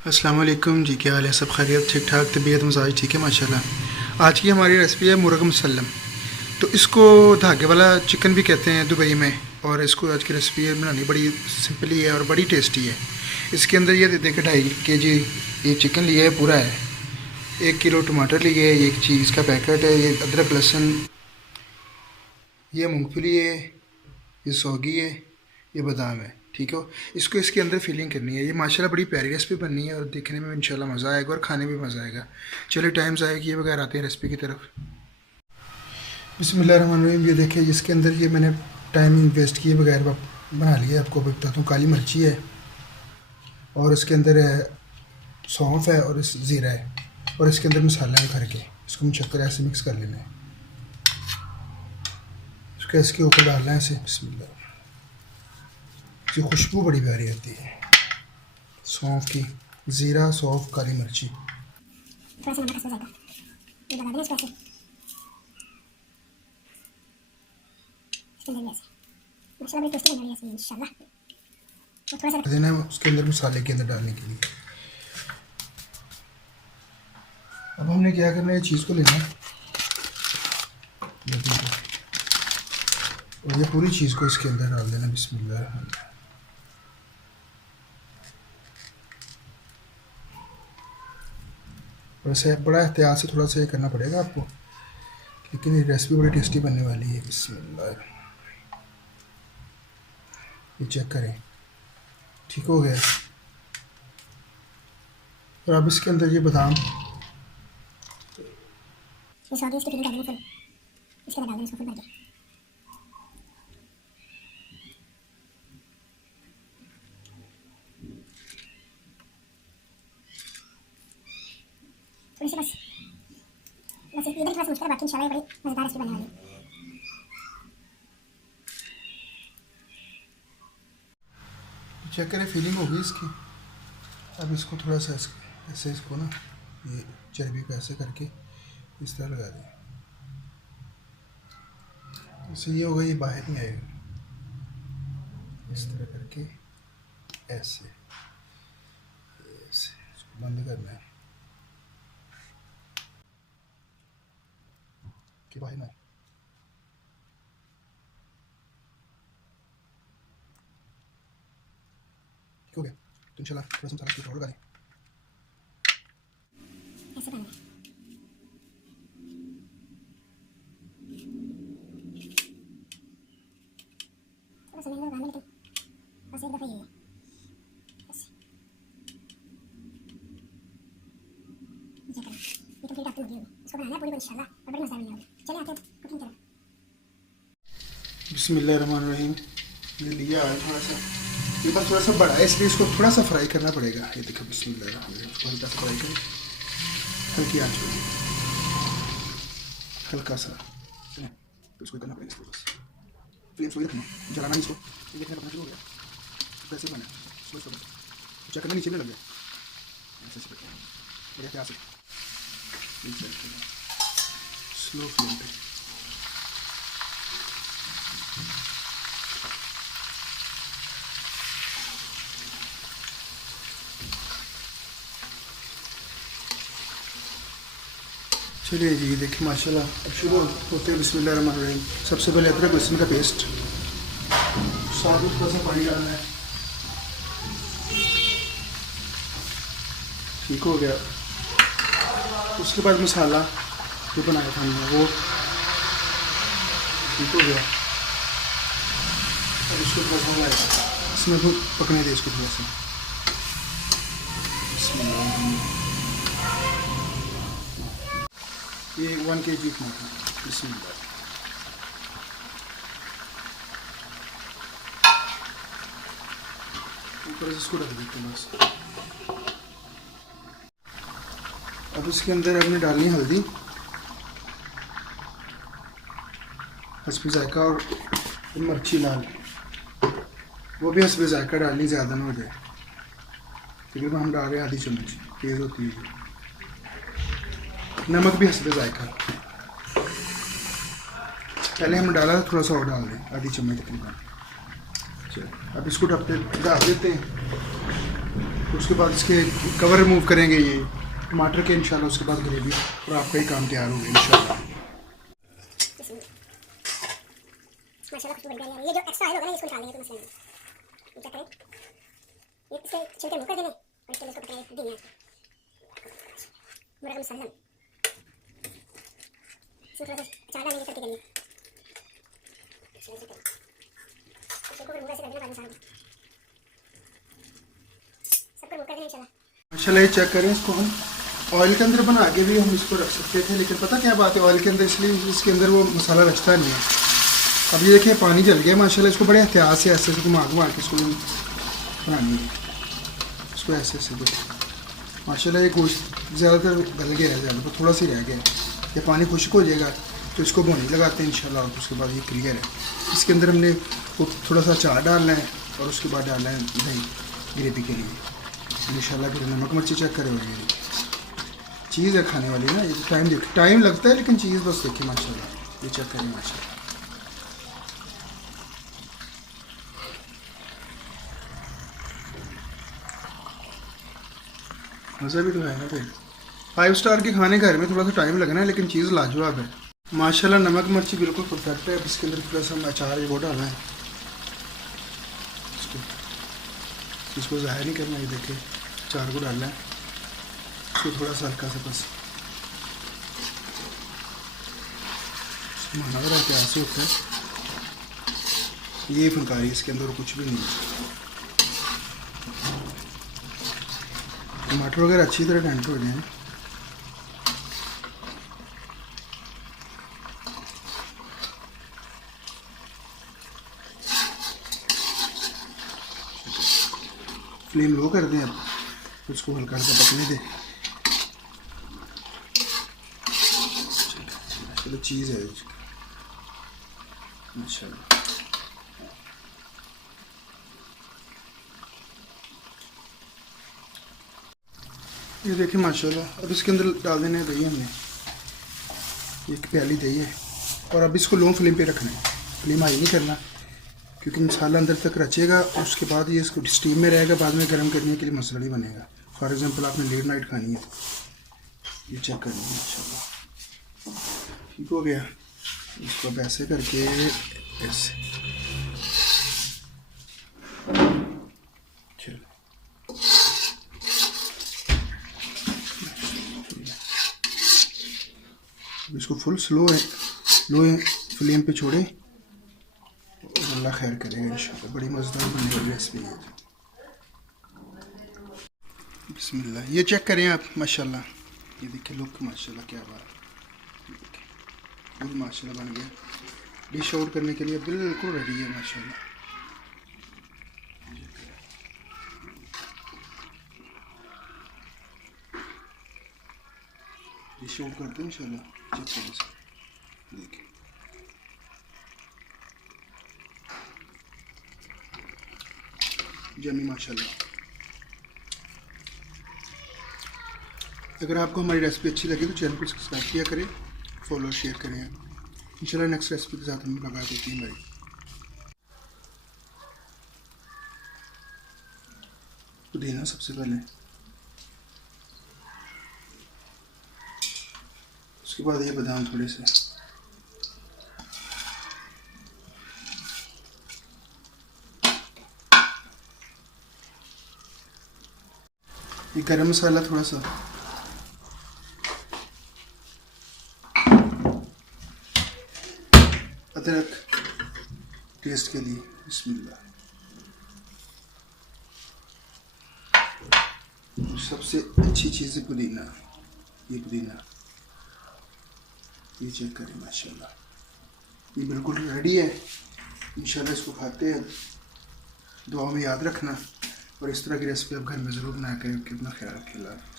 अस्सलाम वालेकुम जी, क्या हाल है? सब खैरियत, ठीक ठाक, तबीयत मजाज ठीक है माशाल्लाह। आज की हमारी रेसिपी है मुर्ग मुसल्लम। तो इसको धागे वाला चिकन भी कहते हैं दुबई में, और इसको आज की रेसिपी है बनानी बड़ी सिंपली है और बड़ी टेस्टी है। इसके अंदर ये देखिए 2.5 kg ये चिकन लिया है पूरा है, 1 किलो टमाटर लिए है, एक चीज़ का पैकेट है, ये अदरक लहसुन, ये मूँगफली है, ये सौगी है, ये बादाम है। ठीक है, इसको इसके अंदर फिलिंग करनी है। ये माशाल्लाह बड़ी प्यारी रेसिपी बननी है और देखने में इंशाल्लाह मज़ा आएगा और खाने में भी मज़ा आएगा। चलिए टाइम ज़ाया किए बगैर आते हैं रेसिपी की तरफ। बिस्मिल्लाहिर्रहमानिर्रहीम। ये देखिए जिसके अंदर ये मैंने टाइम वेस्ट किए बगैर बना लिया। आपको बताता हूँ, काली मिर्ची है और इसके अंदर है सौंफ है और इस ज़ीरा है, और इसके अंदर मसाले हैं घर के। इसको मुचक्कर ऐसे मिक्स कर लेना है, इसको इसके ऊपर डालना है ऐसे। बिस्मिल्लाह, की खुशबू बड़ी प्यारी आती है सौंफ की। ज़ीरा, सौंफ, काली मिर्ची। थोड़ा सा नमक इसमें जाएगा, ये बना देना इसको ऐसे। इसके अंदर ऐसे माशाल्लाह बड़ी टेस्टी बन रही है इसमें इंशाल्लाह। और थोड़ा सा देना है उसके अंदर मसाले के अंदर डालने के लिए। अब हमने क्या करना है, ये चीज़ को लेना है और ये पूरी चीज़ को इसके अंदर डाल देना। बिस्मिल्लाह। वैसे बड़ा एहतियात से थोड़ा सा ये करना पड़ेगा आपको, लेकिन ये रेसिपी बड़ी टेस्टी बनने वाली है। बिस्मिल्लाह, ये चेक करें, ठीक हो गया। और अब इसके अंदर ये बादाम थोड़ी सी बस इधर थोड़ा सा मुश्किल है, बाकी इंशाल्लाह बड़ी मज़ेदार रेसिपी बनने वाली है। चेक करें, फीलिंग हो गई इसकी। अब इसको थोड़ा सा ऐसे इसको ना ये चर्बी को ऐसे करके इस तरह लगा दें, इससे ये होगा, ये बाहर नहीं आएगा। इस तरह करके ऐसे ऐसे इसको बंद करना है कि बाहर ना आए। ठीक हो गया, तो इंशाल्लाह थोड़ा सा मसाला और लगा दें। ऐसे करना है, थोड़ा सा लगाना, लेकिन बस एक दफ़ा ये है बस। ये करना, ये तो फिर आपकी होगी, इसको बनाना है पूरी इंशाल्लाह और बड़ी मज़ेदार बनने वाली है। चलिए आते हैं कुकिंग तरफ। बिस्मिल्लाहिर्रहमानिर्रहीम। ये लिया है थोड़ा सा, ये बस थोड़ा सा बड़ा है इसलिए इसको थोड़ा सा फ्राई करना पड़ेगा। ये देखो बिस्मिल्लाहिर्रहमानिर्रहीम, इसको हल्का सा फ्राई करें, हल्की आंच पे हल्का सा, तो इसको करना पड़ेगा। इसको बस फ्लेम सो ही रखना, जलाना नहीं इसको। ये देखने का शुरू हो गया, वैसे ही बना इसको चेक करना नीचे नहीं लग गया, ऐसे बढ़िया प्याज से स्लो फ्लेम पे। चलिए जी, देखिए माशाल्लाह अब शुरू होते हैं। बिस्मिल्लाहिर्रहमानिर्रहीम। सबसे पहले अदरक लहसुन का पेस्ट, साथ में थोड़ा सा पानी डालना है। ठीक हो गया, उसके बाद मसाला जो बनाया था हमने वो ठीक हो गया। अब इसको थोड़ा सा इसमें तो पकने दे इसको थोड़ा सा। ये 1 kg टमाटर, बिस्मिल्लाह। ऊपर से इसको रख देते हैं बस। अब इसके अंदर हमने डालनी है हल्दी, हस्बे जायका, और मिर्ची लाल, वो भी हस्बे जायका डालनी, ज़्यादा ना हो जाए। तकरीबन हम डाल रहे हैं आधी चम्मच, तेज़ होती है। नमक भी हस्बे जायका, पहले हमने डाला था, थोड़ा सा और डाल दें, आधी चम्मच तकरीबन। चलो अब इसको ढक देते हैं। उसके बाद इसके कवर रिमूव करेंगे ये टमाटर के इंशाल्लाह। उसके बाद ग्रेवी और आपका ही काम तैयार होगा इंशाल्लाह। माशाल्लाह खुशबू बड़ी प्यारी आ रही है। ये जो एक्स्ट्रा ऑयल होगा ना इसको निकाल लेंगे तो मसला नहीं है। ये चेक करें, ये इससे छिलके मुकर देने और इसके इसको पकाएं धीमी आंच पे। मुर्ग मुसल्लम इसमें थोड़ा सा अचार डालेंगे तड़के के लिए। इसको मुर्गा से कर देना बाद में सारा सबको मुकर देना इंशाल्लाह। माशाल्लाह ये चेक करें, इसको हम ऑयल के अंदर बना के भी हम इसको रख सकते थे, लेकिन पता क्या बात है, ऑयल के अंदर इसलिए इसके अंदर वो मसाला रचता नहीं है। अब ये देखिए पानी जल गया माशाल्लाह। इसको बड़े एहतियात से ऐसे से घुमा घुमा के इसको बनानी है। इसको ऐसे ऐसे देखो माशाल्लाह। ये गोश्त ज़्यादातर गल गया है, ज़्यादा थोड़ा सी रह गया है। ये पानी खुश्क हो जाएगा तो इसको भुनी लगाते हैं इंशाल्लाह। और उसके बाद ये क्लियर है। इसके अंदर हमने वो थोड़ा सा अचार डालना है और उसके बाद डालना है दही ग्रेवी के लिए इंशाल्लाह। फिर नमक मिर्ची चेक करे हुए चीज़ है खाने वाली ना। ये टाइम लगता है लेकिन चीज़ बस देखिए माशाल्लाह। ये चेक करें माशाल्लाह। मज़ा भी तो है ना फिर। 5 स्टार के खाने घर में थोड़ा सा टाइम लगना है लेकिन चीज़ लाजवाब है माशाल्लाह। नमक मिर्ची बिल्कुल परफेक्ट है। अब इसके अंदर थोड़ा सा अचार वो डालना है। इसको ज़ाहिर नहीं करना, ये देखिए अचार को डालना है। इसको थोड़ा सा हल्का सा बस माना बड़ा प्यार से होता है। ये फुलकारी इसके अंदर कुछ भी नहीं है। टमाटर वगैरह अच्छी तरह टेंट हो जाए। फ्लेम लो कर दें, अब उसको हल्का हल्का पकने दें। चलो चीज़ है माशाल्लाह। ये देखिए माशाल्लाह। अब इसके अंदर डाल देना है दही हमने, एक प्याली दही है। और अब इसको लो फ्लेम पे रखना है, फ्लेम हाई नहीं करना क्योंकि मसाला अंदर तक रचेगा। उसके बाद ये इसको स्टीम में रहेगा, बाद में गर्म करने के लिए मसाला नहीं बनेगा। फॉर एग्जांपल आपने लेट नाइट खानी है, ये चेक करनी है इंशाल्लाह। ठीक हो गया। इसको अब ऐसे करके ऐसे चलो इसको फुल लो फ्लेम पे छोड़े और अल्लाह खैर करेगा इंशाल्लाह। बड़ी मज़ेदार बनने वाली रेसिपी है। बिस्मिल्लाह। ये चेक करें आप माशाल्लाह। ये देखिए लुक माशाल्लाह क्या बात है। फुल माशाल्लाह बन गया। डिश आउट करने के लिए बिल्कुल रेडी है माशाल्लाह। डिश आउट करते हैं इंशाल्लाह। चेक करें इसको, देखिए जमी माशाल्लाह। अगर आपको हमारी रेसिपी अच्छी लगी तो चैनल को सब्सक्राइब किया करें, फॉलो शेयर करें। इंशाल्लाह नेक्स्ट रेसिपी के साथ हम मुलाकात होती है हमारी। पुदीना सबसे पहले, उसके बाद ये बादाम थोड़े से, ये गरम मसाला थोड़ा सा, अदरक टेस्ट के लिए। बिस्मिल्लाह। सबसे अच्छी चीज़ है पुदीना। ये पुदीना ये चेक करें माशाल्लाह। ये बिल्कुल रेडी है इंशाल्लाह। इसको खाते हैं, दुआ में याद रखना और इस तरह की रेसिपी आप घर में ज़रूर बना कर अपना ख्याल रखें।